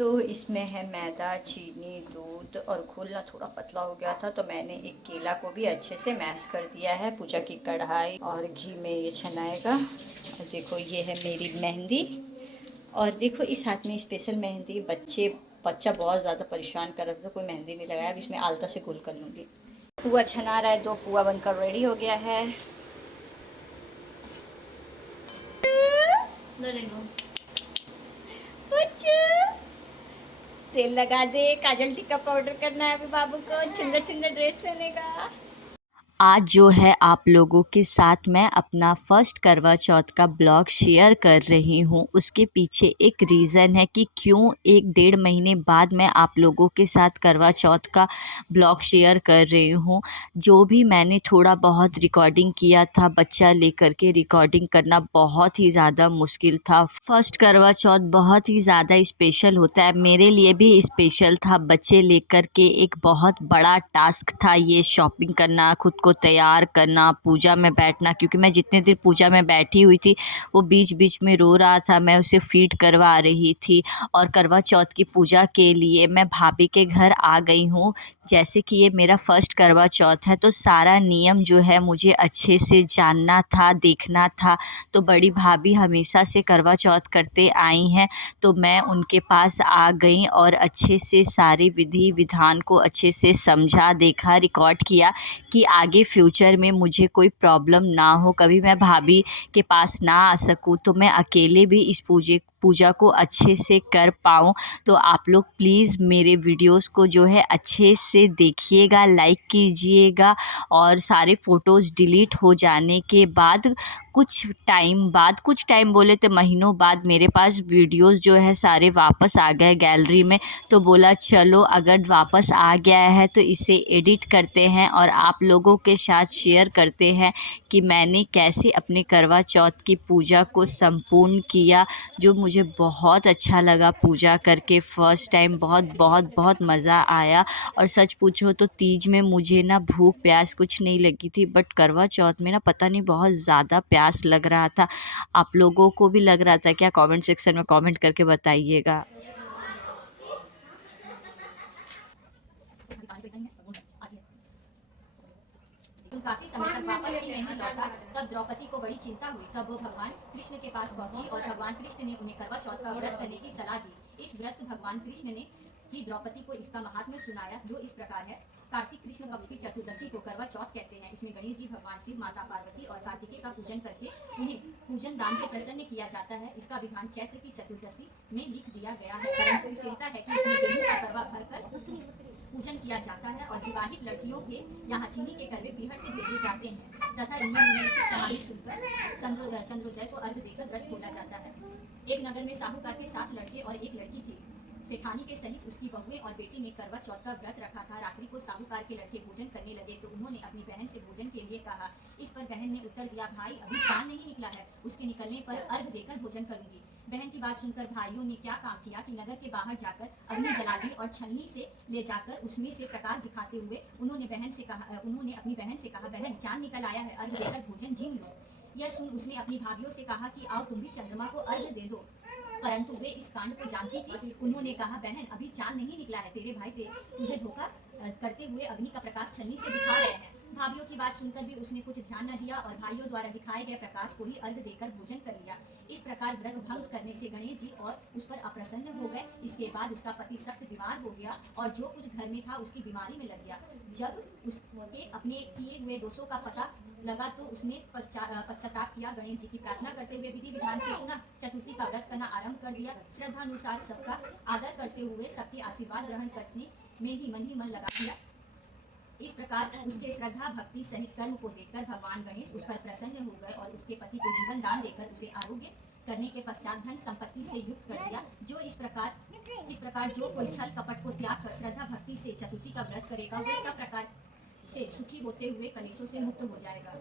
तो इसमें है मैदा, चीनी, दूध और घोल ना थोड़ा पतला हो गया था तो मैंने एक केला को भी अच्छे से मैश कर दिया है। पूजा की कढ़ाई और घी में ये छनाएगा। और देखो ये है मेरी मेहंदी। और देखो इस हाथ में स्पेशल मेहंदी बच्चा बहुत ज़्यादा परेशान कर रहा था तो कोई मेहंदी नहीं लगाया। अब इसमें आलता से घोल कर लूँगी। पुआ छना रहा है, 2 पुआ बनकर रेडी हो गया है। तेल लगा दे, काजल टिक्का पाउडर करना है अभी बाबू को, सुंदर सुंदर ड्रेस पहनेगा। आज जो है आप लोगों के साथ मैं अपना फर्स्ट करवा चौथ का ब्लॉग शेयर कर रही हूँ। उसके पीछे एक रीज़न है कि क्यों 1-1.5 महीने बाद मैं आप लोगों के साथ करवा चौथ का ब्लॉग शेयर कर रही हूँ। जो भी मैंने थोड़ा बहुत रिकॉर्डिंग किया था, बच्चा लेकर के रिकॉर्डिंग करना बहुत ही ज़्यादा मुश्किल था। फर्स्ट करवा चौथ बहुत ही ज़्यादा स्पेशल होता है, मेरे लिए भी स्पेशल था। बच्चे लेकर के एक बहुत बड़ा टास्क था ये, शॉपिंग करना, खुद को तैयार करना, पूजा में बैठना। क्योंकि मैं जितने देर पूजा में बैठी हुई थी वो बीच बीच में रो रहा था, मैं उसे फीड करवा रही थी। और करवा चौथ की पूजा के लिए मैं भाभी के घर आ गई हूँ। जैसे कि ये मेरा फर्स्ट करवा चौथ है तो सारा नियम जो है मुझे अच्छे से जानना था, देखना था। तो बड़ी भाभी हमेशा से करवा चौथ करते आई हैं तो मैं उनके पास आ गई और अच्छे से सारे विधि विधान को अच्छे से समझा, देखा, रिकॉर्ड किया कि आगे फ्यूचर में मुझे कोई प्रॉब्लम ना हो, कभी मैं भाभी के पास ना आ सकूं तो मैं अकेले भी इस पूजा को अच्छे से कर पाऊँ। तो आप लोग प्लीज़ मेरे वीडियोस को जो है अच्छे से देखिएगा, लाइक कीजिएगा। और सारे फ़ोटोज़ डिलीट हो जाने के बाद कुछ टाइम बोले तो महीनों बाद मेरे पास वीडियोस जो है सारे वापस आ गए गैलरी में। तो बोला चलो अगर वापस आ गया है तो इसे एडिट करते हैं और आप लोगों के साथ शेयर करते हैं कि मैंने कैसे अपने करवा चौथ की पूजा को संपूर्ण किया। जो मुझे बहुत अच्छा लगा पूजा करके, फ़र्स्ट टाइम बहुत बहुत बहुत मज़ा आया। और सच पूछो तो तीज में मुझे ना भूख प्यास कुछ नहीं लगी थी, बट करवा चौथ में ना पता नहीं बहुत ज़्यादा प्यास लग रहा था। आप लोगों को भी लग रहा था क्या? कमेंट सेक्शन में कमेंट करके बताइएगा। काफी समय तक वापस ही नहीं लौटा। तब द्रौपदी को बड़ी चिंता हुई। तब वो भगवान कृष्ण के पास पहुंची और भगवान कृष्ण ने उन्हें करवा चौथ का व्रत करने की सलाह दी। इस व्रत भगवान कृष्ण ने ही द्रौपदी को इसका महात्म्य सुनाया, जो इस प्रकार है। कार्तिक कृष्ण पक्ष की चतुर्दशी को करवा चौथ कहते हैं। इसमें गणेश जी, भगवान शिव, माता पार्वती और कार्तिकेय का पूजन करके उन्हें पूजन दान से प्रसन्न किया जाता है। इसका विधान चैत्र की चतुर्दशी में लिख दिया गया है, परंतु विशेषता है कि इसमें गेहूं का करवा भरकर पूजन किया जाता है और विवाहित लड़कियों के यहाँ चीनी के करवे पीहर से भेजे जाते हैं तथा इनमें निम्नलिखित कहानी सुनकर चंद्रोदय को अर्घ देकर व्रत खोला जाता है। एक नगर में साहूकार के 7 लड़के और एक लड़की थी। सेठानी के सहित उसकी बहुएं और बेटी ने करवा चौथ का व्रत रखा था। रात्रि को साहूकार के लड़के भोजन करने लगे तो उन्होंने अपनी बहन से भोजन के लिए कहा। इस पर बहन ने उत्तर दिया, भाई अभी चांद नहीं निकला है, उसके निकलने पर अर्घ देकर भोजन करूंगी। बहन की बात सुनकर भाइयों ने क्या काम किया कि नगर के बाहर जाकर अग्नि जला दी और छलनी से ले जाकर उसमें से प्रकाश दिखाते हुए उन्होंने अपनी बहन से कहा, बहन चांद निकल आया है, अर्घ देकर भोजन जीम लो। यह सुन उसने अपनी भाभियों से कहा कि आओ तुम भी चंद्रमा को अर्घ दे दो, परंतु वे इस कांड को जानती थी। उन्होंने कहा, बहन अभी चांद नहीं निकला है, तेरे भाई तुझे धोखा करते हुए अग्नि का प्रकाश छलनी से दिखा रहे हैं। भाभियों की बात सुनकर भी उसने कुछ ध्यान न दिया और भाइयों द्वारा दिखाए गए प्रकाश को ही अर्घ देकर भोजन कर लिया। इस प्रकार व्रत भंग करने से गणेश जी और उस पर अप्रसन्न हो गए। इसके बाद उसका पति सख्त बीमार हो गया और जो कुछ घर में था उसकी बीमारी में लग गया। जब उसके अपने किए हुए दोषों का पता लगा तो उसने पश्चाताप किया। गणेश जी की प्रार्थना करते हुए विधि विधान से पुनः चतुर्थी का व्रत करना आरंभ कर दिया। श्रद्धानुसार सबका आदर करते हुए सबके आशीर्वाद ग्रहण करने में ही मन लगा दिया। इस प्रकार उसके श्रद्धा भक्ति सहित कर्म को देखकर भगवान गणेश उस पर प्रसन्न हो गए और उसके पति को जीवन दान देकर उसे आरोग्य करने के पश्चात धन संपत्ति से युक्त कर दिया। इस प्रकार जो कोई छल कपट को त्याग कर श्रद्धा भक्ति से चतुर्थी का व्रत करेगा वह सब प्रकार से सुखी होते हुए कलेशों से मुक्त हो जाएगा।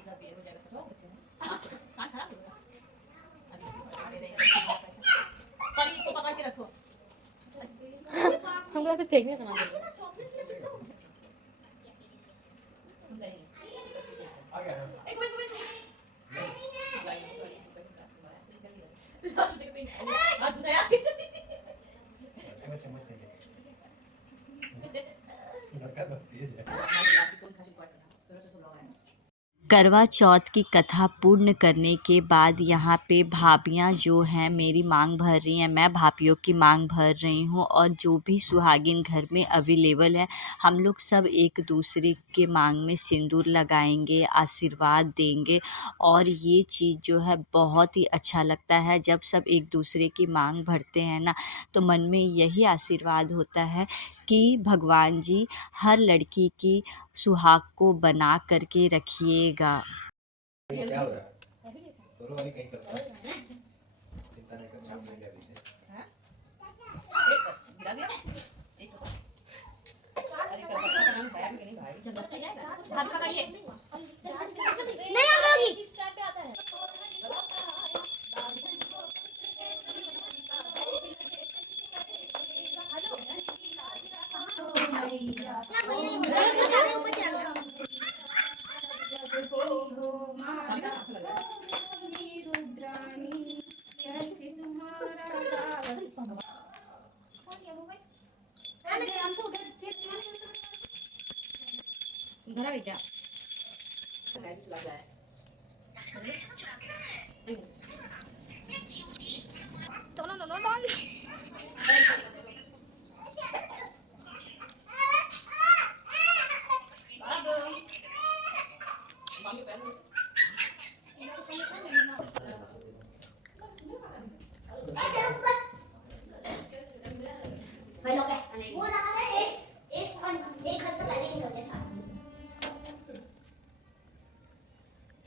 का बेर हो जाएगा, सोचो बच्चे हैं, कान खराब होगा। अभी पर इसको पकड़ के रखो। हम लोग देखने समान हम गए एक मिनट चम्मच नहीं लड़का तो तेज है। करवा चौथ की कथा पूर्ण करने के बाद यहाँ पे भाभियाँ जो हैं मेरी मांग भर रही हैं, मैं भाभियों की मांग भर रही हूँ, और जो भी सुहागिन घर में अवेलेबल है हम लोग सब एक दूसरे के मांग में सिंदूर लगाएंगे, आशीर्वाद देंगे। और ये चीज़ जो है बहुत ही अच्छा लगता है जब सब एक दूसरे की मांग भरते हैं ना, तो मन में यही आशीर्वाद होता है कि भगवान जी हर लड़की की सुहाग को बना करके रखिएगा। क्या हो रहा है? दोनों वाली कहीं पर था। चिंता नहीं कर, छाप लेंगे अभी से। जब लगता जाएगा हाथ पकड़िए। नहीं होगी। घरा गई क्या?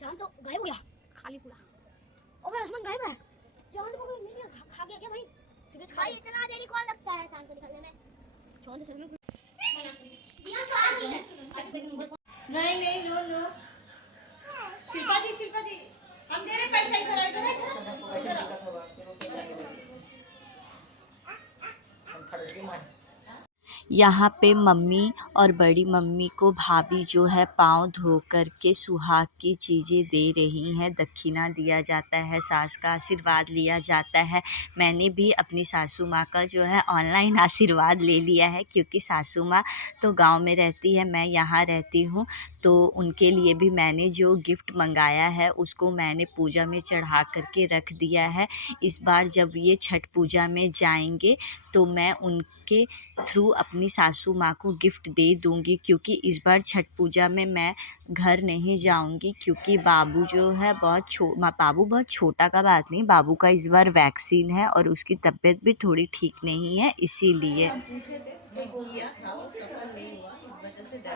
चांद तो गायब हो गया, खाली पूरा। ओ भाई आसमान गायब है, चांद को कोई नहीं है, खा गया क्या भाई? सूरज खा गया। इतना देरी कौन लगता है चांद को निकलने में? चांद सर में दिया तो आ गई है। नहीं नहीं, नो नो, शिल्पा दी हम दे रहे पैसा, इधर इधर यहाँ पे मम्मी और बड़ी मम्मी को भाभी जो है पाँव धो कर के सुहाग की चीज़ें दे रही हैं, दक्षिणा दिया जाता है, सास का आशीर्वाद लिया जाता है। मैंने भी अपनी सासू माँ का जो है ऑनलाइन आशीर्वाद ले लिया है, क्योंकि सासू माँ तो गांव में रहती है, मैं यहाँ रहती हूँ, तो उनके लिए भी मैंने जो गिफ्ट मंगाया है उसको मैंने पूजा में चढ़ा करके रख दिया है। इस बार जब ये छठ पूजा में जाएंगे तो मैं उनके थ्रू अपनी सासू माँ को गिफ्ट दे दूँगी, क्योंकि इस बार छठ पूजा में मैं घर नहीं जाऊँगी, क्योंकि बाबू जो है बाबू बहुत छोटा का बात नहीं, बाबू का इस बार वैक्सीन है और उसकी तबीयत भी थोड़ी ठीक नहीं है, इसीलिए। पूछे थे किया था, सफल नहीं हुआ, इस वजह से डर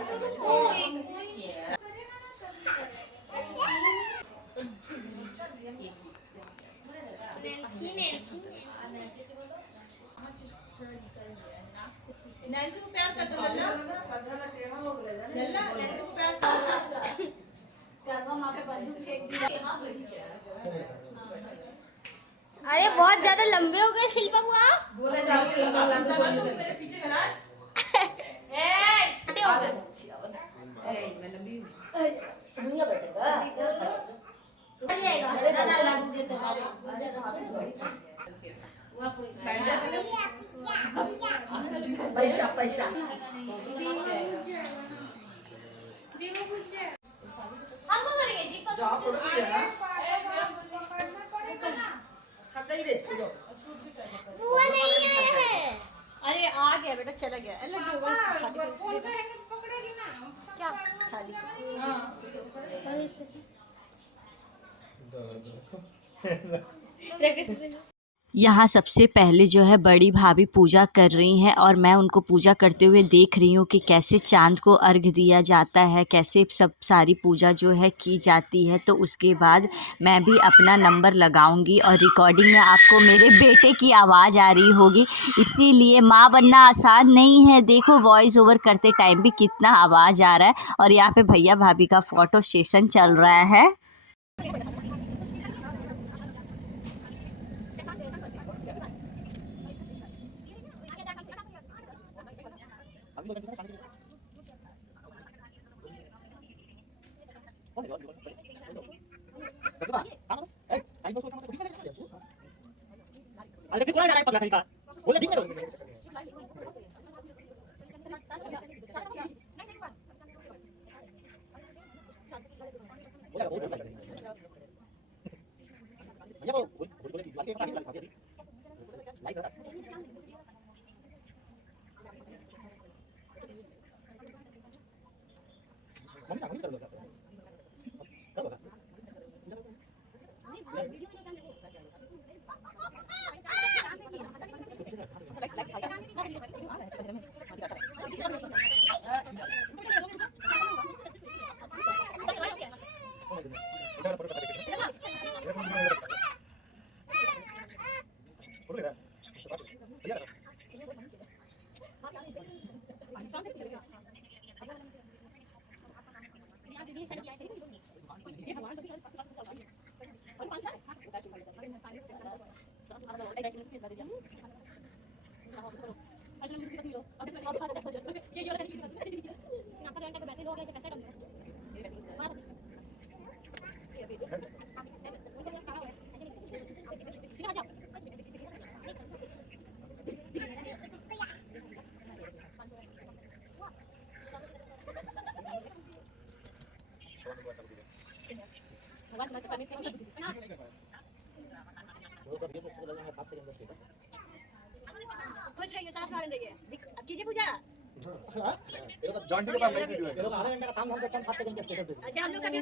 नैन्सी को प्यार कर दो लल्ला, लल्ला नैन्सी को प्यार कर। माँ पे बंदूक फेंक दी। अरे बहुत ज्यादा लंबे हो गए शिल्पा बुआ। बोले मेरे पीछे गराज। छोटे हो गए। मैं लंबी हूँ। पैसा हमको करेंगे जी बुआ नहीं आया है। अरे आ गया बेटा, चला गया। लड्डू बस पकड़ेगी ना क्या खाली। दो यहाँ सबसे पहले जो है बड़ी भाभी पूजा कर रही हैं और मैं उनको पूजा करते हुए देख रही हूँ कि कैसे चांद को अर्घ दिया जाता है, कैसे सब सारी पूजा जो है की जाती है। तो उसके बाद मैं भी अपना नंबर लगाऊंगी और रिकॉर्डिंग में आपको मेरे बेटे की आवाज़ आ रही होगी, इसीलिए माँ बनना आसान नहीं है। देखो वॉइस ओवर करते टाइम भी कितना आवाज़ आ रहा है। और यहाँ पे भैया भाभी का फ़ोटो सेशन चल रहा है। कीजिए पूजा। जॉन्टी के पास वीडियो है। आधा घंटा का काम हम 7 सेकंड का स्टेटस दे। अच्छा हम लोग कभी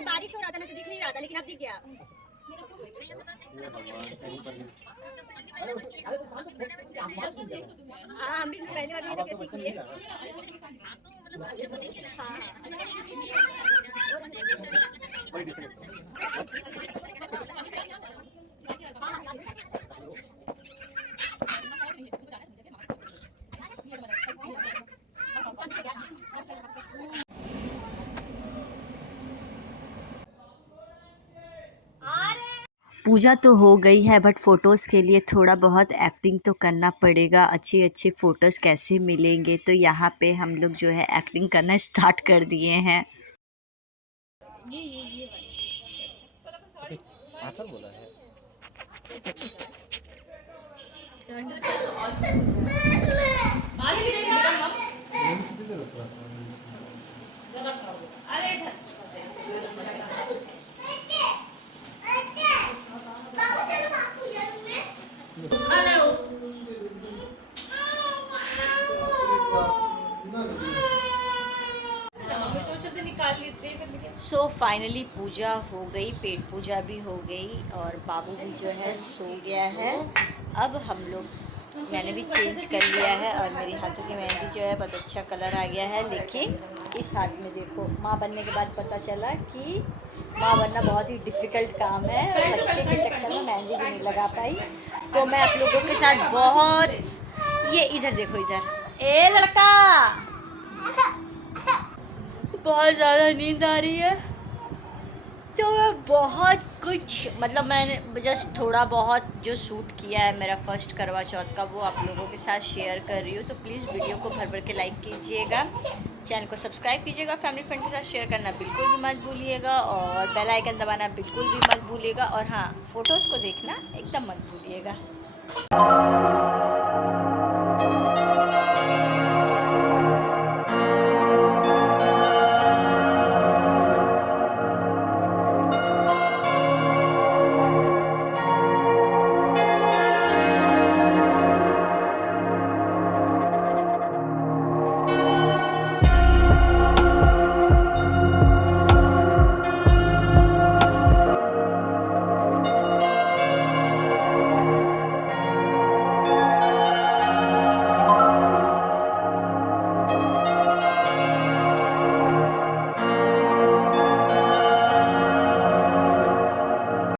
बारिश हो रहा था ना तो दिख नहीं रहा था, लेकिन अब दिख गया। हाँ हम भी पहले वाली जगह सीख लिए। पूजा तो हो गई है बट फ़ोटोज़ के लिए थोड़ा बहुत एक्टिंग तो करना पड़ेगा। अच्छे अच्छे फ़ोटोज़ कैसे मिलेंगे, तो यहाँ पे हम लोग जो है एक्टिंग करना स्टार्ट कर दिए हैं। अच्छा बोला है। सो फाइनली पूजा हो गई, पेट पूजा भी हो गई और बाबू भी जो है सो गया है। अब हम लोग मैंने भी चेंज कर लिया है और मेरी हाथों की मेहंदी जो है बहुत अच्छा कलर आ गया है। लेकिन इस हाथ में देखो, माँ बनने के बाद पता चला कि माँ बनना बहुत ही डिफ़िकल्ट काम है। बच्चे के चक्कर में मेहंदी भी नहीं लगा पाई। तो मैं आप लोगों के साथ बहुत, ये इधर देखो, इधर ए लड़का, बहुत ज़्यादा नींद आ रही है। तो मैं बहुत कुछ मतलब मैंने जस्ट थोड़ा बहुत जो शूट किया है मेरा फर्स्ट करवा चौथ का, वो आप लोगों के साथ शेयर कर रही हूँ। तो प्लीज़ वीडियो को भर भर के लाइक कीजिएगा, चैनल को सब्सक्राइब कीजिएगा, फैमिली फ्रेंड के साथ शेयर करना बिल्कुल भी मत भूलिएगा और बेल आइकन दबाना बिल्कुल भी मत भूलिएगा। और हाँ, फ़ोटोज़ को देखना एकदम मत भूलिएगा।